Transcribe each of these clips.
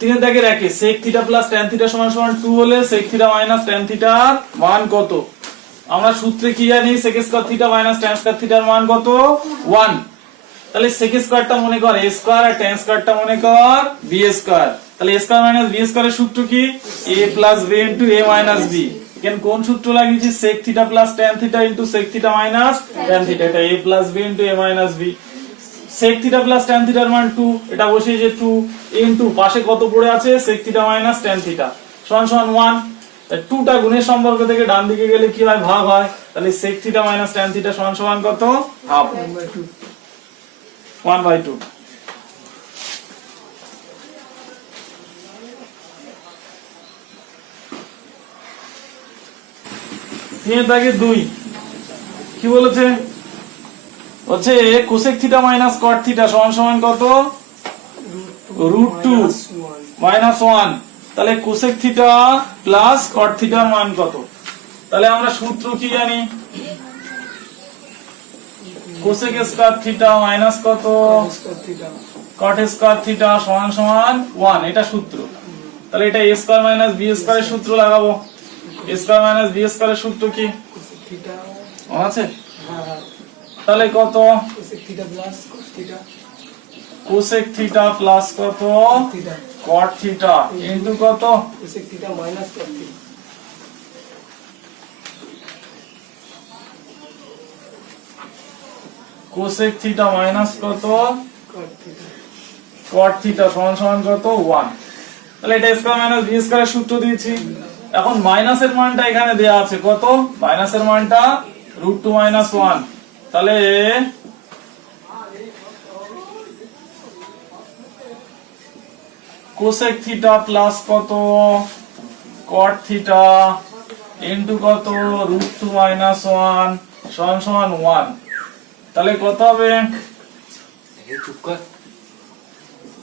তিনের দাগে রাখে sec theta plus tan theta সমান সমান 2 হলে sec থিটা মাইনাস tan থিটার মান কত? আমরা সূত্রে কি জানি? sec square theta minus tan square থিটার মান কত? 1 তাহলে sec স্কয়ারটা মনে কর, a স্কয়ার আর tan স্কয়ারটা মনে কর, b স্কয়ার তাহলে a স্কয়ার মাইনাস b স্কয়ারের সূত্র কি? a plus b into a minus b. কেন কোন সূত্র লাগিয়েছি? sec theta plus tan theta into sec theta minus tan theta এটা a plus b into a minus b. sec theta plus tan থিটার মান 2 এটা বসিয়ে যে 2 ইনটু পাশে কত পড়ে আছে? sec theta minus tan theta সমান সমান 1 তাই 2 টা গুণের সম্পর্ক থেকে ডান দিকে গেলে কি হয়? ভাগ হয়। তাহলে sec theta minus tan theta সমান সমান কত? হাফ 1 বাই 2 তিনের দাগে দুই। কি বলেছে? হচ্ছে cosec theta minus cot theta সমান সমান কত? রুট টু মাইনাস ওয়ান তাহলে কোসেক থিটা প্লাস কট থিটার মান কত? তাহলে আমরা সূত্র কি জানি? কোসেক স্কয়ার থিটা মাইনাস কত? কট স্কয়ার থিটা সমান সমান ওয়ান এটা সূত্র। তাহলে এটা এ স্কয়ার মাইনাস বি স্কয়ারের সূত্র লাগাবো। এ স্কয়ার মাইনাস বি স্কয়ারের সূত্র কি? আছে? তাহলে কত? কোসেক থিটা প্লাস কত? থিটা ইনটু কত? কোসেক থিটা মাইনাস কত? কট থিটা সমান সমান কত? 1 তাহলে এটা স্কয়ার মাইনাস বি স্কয়ারের সূত্র দিয়েছি। এখন মাইনাসের মানটা এখানে দেয়া আছে। কত? মাইনাসের মানটা রুট টু মাইনাস ওয়ান তাহলে কোসেক থিটা প্লাস কত? কট থিটা ইনটু কত? রুট টু মাইনাস ওয়ান সমান সমান ওয়ান তাহলে কত হবে?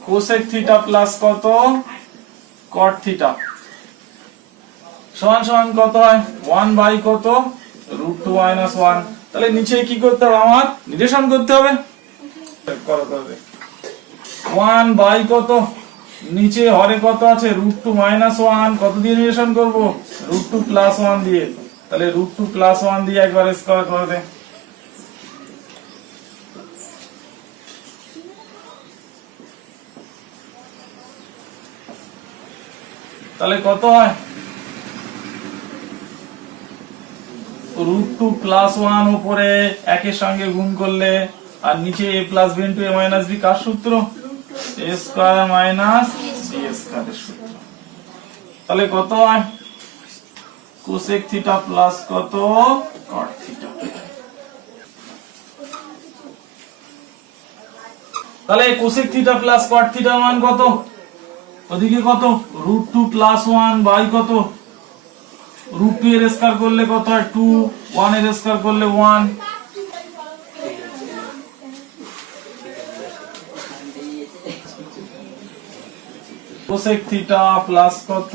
কোসেক থিটা প্লাস কত? কট থিটা সমান সমান কত হয়? ওয়ান বাই কত? রুট টু মাইনাস ওয়ান তাহলে নিচে কি করতে হবে? আমার নির্দেশন করতে হবে। ওয়ান বাই কত? নিচে হরে কত আছে? রুট টু মাইনাস ওয়ান কত দিয়ে নির্দেশন করব? রুট টু প্লাস ওয়ান দিয়ে। তাহলে রুট টু প্লাস ওয়ান দিয়ে একবার স্কোয়ার করে দে। তাহলে কত হয়? রুট টু প্লাস ওয়ান একের সঙ্গে গুণ করলে, আর নিচে A plus B A minus B কার সূত্র? এ স্কোয়ার মাইনাস বি সূত্র। তাহলে কত হয়? কোসেক থিটা প্লাস কত? কট থিটা তাহলে কোসেক থিটা প্লাস কট থিটার মান কত? ওদিকে কত? Root two plus one by কত? রুট টু এর স্কয়ার করলে কত হয়? টু। ওয়ানের স্কয়ার করলে ওয়ান। কোসেক থিটা প্লাস কত?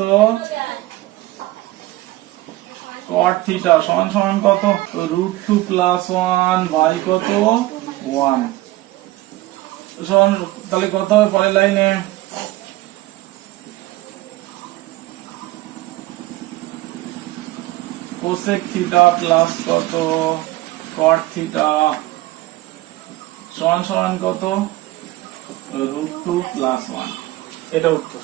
কট থিটা সমান সমান কত? Root two plus one by কত? ওয়ান সমান, তাহলে কত হবে পরের লাইনে? কোসেক থিটা প্লাস কত? কট থিটা সমান সমান কত? রুট টু প্লাস ওয়ান এটা উত্তর।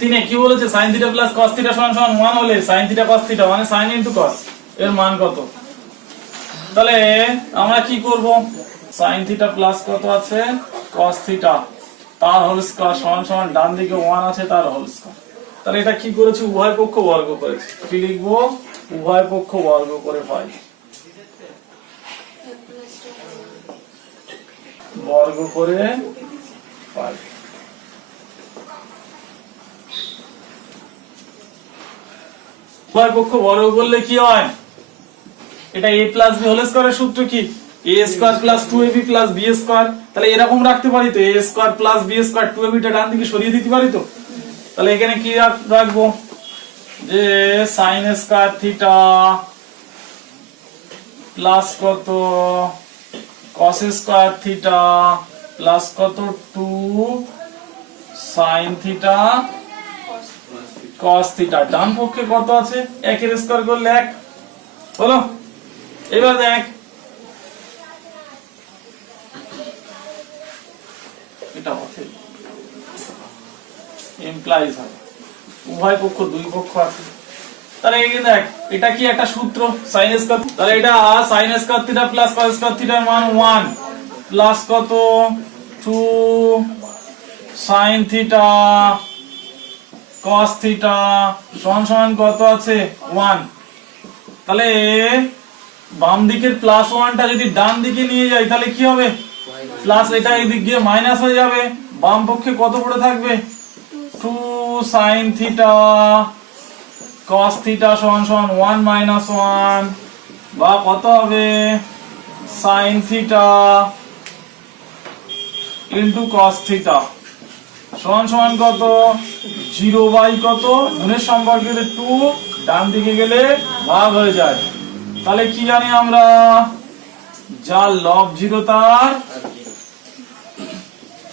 তিনে কি বলেছে? Sine theta plus cos theta সমান সমান ওয়ান হলে সাইন থিটা কস থিটা মানে সাইন ইনটু কস এর মান কত? তাহলে আমরা কি করব? সাইন থিটা প্লাস কত আছে? কস থিটা তার হোল স্কয়ার সমান সমান ডান দিকে ওয়ান আছে, তার হোল স্কয়ার তাহলে এটা কি করেছি? উভয় পক্ষ বর্গ করেছি। কি লিখব? উভয় পক্ষ বর্গ করে পাই বর্গ করে পাই উভয় পক্ষ বর্গ করলে কি হয়? এটা a প্লাস বি হোল স্কয়ারের সূত্র কি? A square plus two AB plus B square তাহলে এরকম রাখতে পারি তো, a square plus B square two এবিটা ডান দিকে সরিয়ে দিতে পারি তো? তাহলে এখানে কি রাখব? যে সাইন স্কয়ার থিটা প্লাস কত? কস স্কয়ার থিটা প্লাস কত? Two sine theta cos theta ডান পক্ষে কত আছে? একের স্কয়ার করলে এক। বলো এবার দেখ। এটা হচ্ছে এমপ্লয়িজ উভয় পক্ষ, দুই পক্ষ আছে। তাহলে এই দেখ, এটা কি একটা সূত্র? sin স্কয়ার তাহলে এটা sin square theta plus cos square থিটার 1 প্লাস কত? 2 sin থিটা থিটা কত আছে? 1 তাহলে বাম দিকের প্লাস ওয়ানটা যদি ডান দিকে নিয়ে যাই তাহলে কি হবে? প্লাস এটা এদিক গিয়ে মাইনাস হয়ে যাবে। বাম পক্ষে কত পড়ে থাকবে? Two sine theta cos theta সমান সমান ওয়ান মাইনাস ওয়ান বা কত হবে? Sine theta into cos theta সমান সমান কত? জিরো বাই কত? গুণের সম্পর্কে টু ডান দিকে গেলে ভাগ হয়ে যায়। তাহলে কি জানি আমরা? যার লব জিরো তার?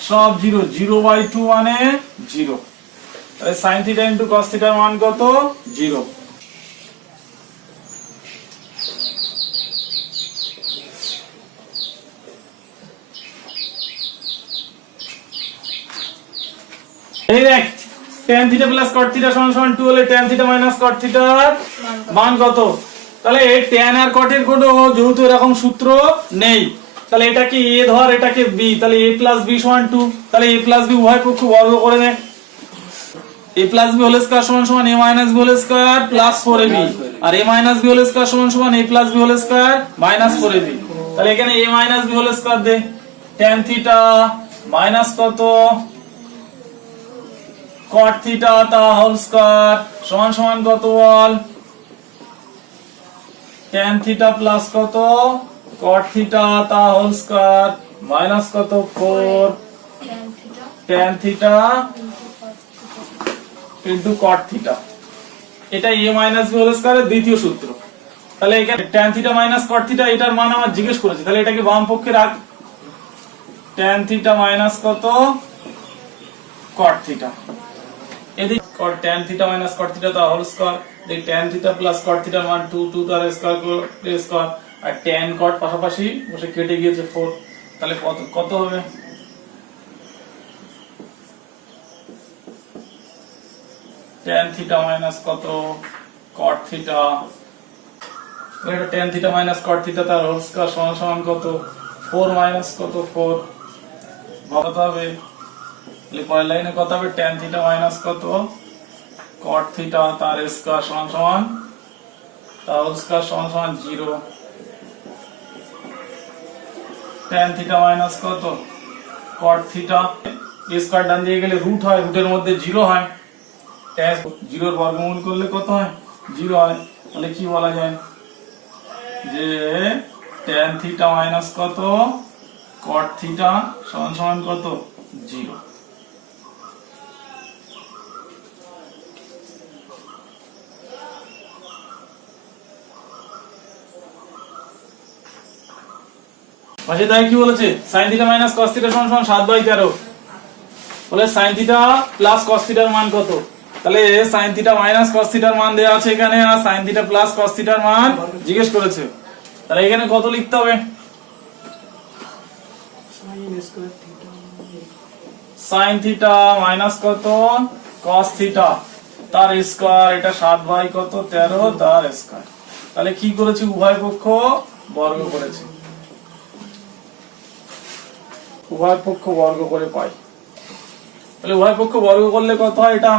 সব জিরো জিরো বাই টু মানে জিরো তাহলে সাইন থিটা ইন্টু কস থিটার মান কত? জিরো এই দেখ tan theta plus cot theta সমান সমান 2 হলে tan থিটা মাইনাস cot থিটার মান কত? তাহলে tan আর cot এর কোনো যেহেতু এরকম সূত্র নেই, তাহলে এটাকে a ধর এটাকে b? তাহলে a প্লাস b সমান 2 তাহলে a প্লাস b উভয় পক্ষ বর্গ করে দে a plus b whole square সমান সমান a minus b whole square plus 4ab আর a minus b whole square সমান সমান a plus b whole square minus 4ab তাহলে এখানে a minus b whole square they. tan theta minus কত? cot theta তা whole square সমান সমান কত বল? Tan থিটা প্লাস কত? cot থিটা তা হোল স্কয়ার মাইনাস কত? 4 tan theta into cot theta এটা a মাইনাস b হোল স্কয়ারের দ্বিতীয় সূত্র। তাহলে এখানে tan theta minus cot theta এটার মান আমার জিজ্ঞেস করেছে। তাহলে এটাকে বাম পক্ষে রাখ। tan থিটা মাইনাস কত? cot থিটা এদিক tan theta minus cot theta তো হোল স্কয়ার দেখ tan থিটা প্লাস cot থিটার মান 2 2 তার স্কয়ার করে স্কয়ার আর tan cot পাশাপাশি বসে কেটে গিয়েছে 4 তাহলে কত কত হবে? tan থিটা মাইনাস কত? cot থিটা এটা tan theta minus cot theta তার হোল স্কয়ার সমান সমান কত? 4 মাইনাস কত? 4 কত হবে। তাহলে লাইনে কত হবে? tan থিটা মাইনাস কত? Cot থিটা তার স্কয়ার সমান সমান হোল স্কয়ার সমান সমান 0 tan থিটা মাইনাস কত? cot থিটা স্কয়ার ডান দিয়ে গেলে হয় রুটের মধ্যে 0 হয়। tan 0 এর বর্গমূল করলে কত হয়? 0 হয়। কি বলা যায়? যে tan থিটা মাইনাস কত? cot থিটা সমান সমান কত? 0 পাশে তাই কি বলেছে? sin 7 বাই 13 বলে sin প্লাস cos থিটার মান কত? তাহলে sin মাইনাস cos মান দেওয়া আছে এখানে, আর sin প্লাস cos থিটার মান জিজ্ঞেস করেছে। তাহলে এখানে কত লিখতে হবে? sin মাইনাস কত? cos থিটা তার স্কয়ার এটা 7 বাই কত? 13 তার স্কয়ার তাহলে কি করেছে? উভয় পক্ষ বর্গ করেছে। উভয় পক্ষ বর্গ করে পাই তাহলে উভয় পক্ষ বর্গ করলে কত হয় এটা?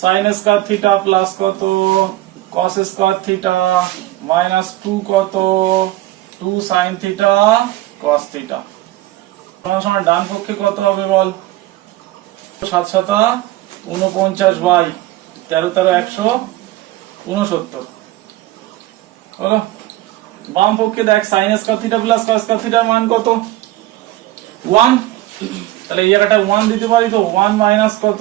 সাইন স্কয়ার থিটা প্লাস কত? Cos square theta minus two কত? Two sine theta cos theta সমান ডান পক্ষে কত হবে বল? সাত সাতা উনপঞ্চাশ বাই তেরো তেরো একশো উনসত্তর হলো? বাম পক্ষে দেখ square theta plus cos square থিটার মান কত? 1 তাহলে এই জায়গাটা 1 দিতে পারি তো? 1 মাইনাস কত?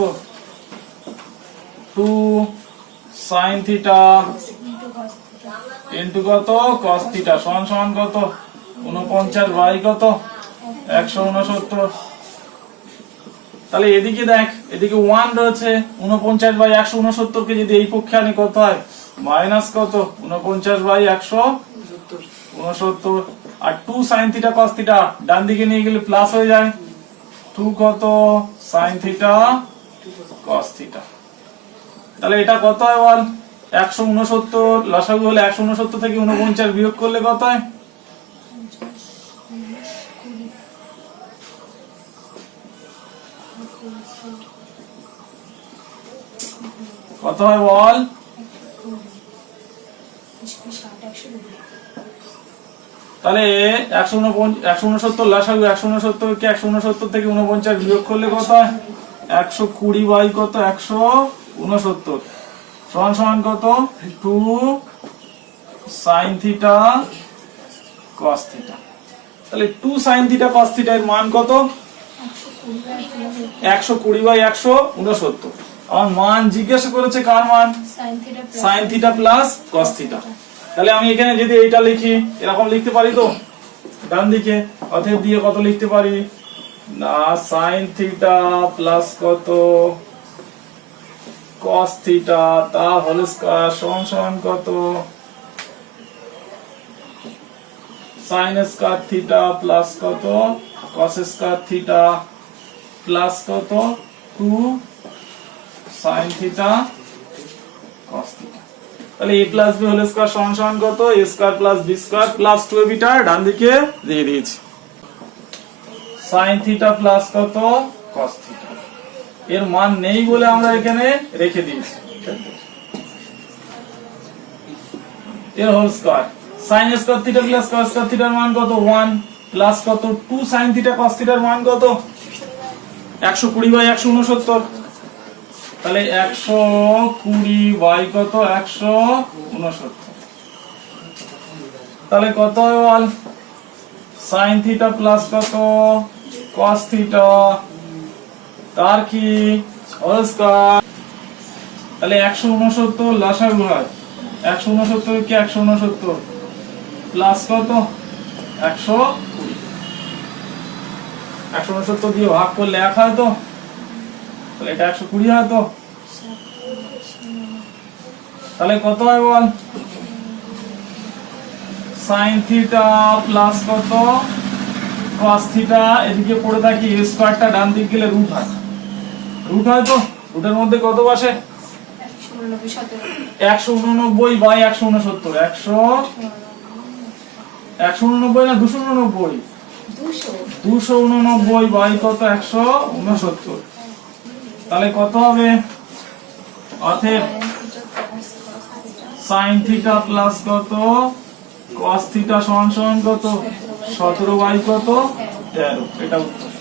টু সাইন থিটা ইন্টু কত? কস থিটা সমান সমান কত? উনপঞ্চাশ বাই কত? একশো উনসত্তর তাহলে এদিকে দেখ, এদিকে ওয়ান রয়েছে উনপঞ্চাশ বাই একশো উনসত্তর কে যদি এই পক্ষে আনি কত হয়? মাইনাস কত? উনপঞ্চাশ বাই একশো উনসত্তর আর two sine theta cos theta ডান দিকে নিয়ে গেলে প্লাস হয়ে যায়। টু কত? সাইন থিটা কস থিটা তাহলে এটা কত হয় বল? একশো উনসত্তর। লসাগু হলে একশো উনসত্তর থেকে উনপঞ্চাশ বিয়োগ করলে কত হয়? কত হয় বল? তাহলে একশো একশো উনসত্তর লসাগু একশো উনসত্তর কে একশো উনসত্তর থেকে উনপঞ্চাশ বিয়োগ করলে কত একশো কুড়ি বাই কত? একশো উনসত্তর। সমান সমান কত? Two sine theta cos theta. তাহলে two sine theta cos theta এর মান কত? একশো কুড়ি বাই একশো উনসত্তর। আমার মান জিজ্ঞাসা করেছে কার মান? Sine theta plus cos theta. তাহলে আমি এখানে যদি এইটা লিখি, এরকম লিখতে পারি তো? ডান দিকে, অতএব দিয়ে কত লিখতে পারি? না সাইন থিটা প্লাস কত? কস থিটা তা হোল স্কয়ার সমান সমান কত? সাইন স্কয়ার থিটা প্লাস কত? কস স্কয়ার থিটা প্লাস কত? Two sine theta cos theta তাহলে A plus B whole square সমান সমান কত? A square plus B square plus two beta ডান দিকে দিয়ে দিয়েছি। সাইন থিটা প্লাস কত? কস থিটা এর মান নেই বলে আমরা এখানে রেখে দিয়েছি। এর whole square sine square theta plus cos square থিটার মান কত? 1 প্লাস কত? 2 সাইন থিটা কস থিটার মান কত? 120 বাই 169 তাহলে 120 বাই কত? 169 তাহলে কত? বল সাইন থিটা প্লাস কত? কস থিটা তার কি? তাহলে একশো উনসত্তর লসাগু হয়। একশো উনসত্তর কি একশো উনসত্তর? প্লাস কত? একশো কুড়ি। একশো উনসত্তর দিয়ে ভাগ করলে এক হয় তো? তাহলে এটা একশো কুড়ি হয় তো। তাহলে কত হয় বল? সাইন থিটা প্লাস কত? কস থিটা এদিকে পড়ে থাকি স্কয়ারটা ডান দিক গেলে রুট হয়। রুট হয় তো? রুটের মধ্যে কত বসে? একশো উননব্বই বাই একশো উনসত্তর। একশো একশো উননব্বই না দুশো উননব্বই? দুশো। উননব্বই বাই কত? একশো উনসত্তর। তাহলে কত হবে? অতএব সাইন থিটা প্লাস কত? কস থিটা সমান সমান কত? সতেরো বাই কত? তেরো। এটা উত্তর।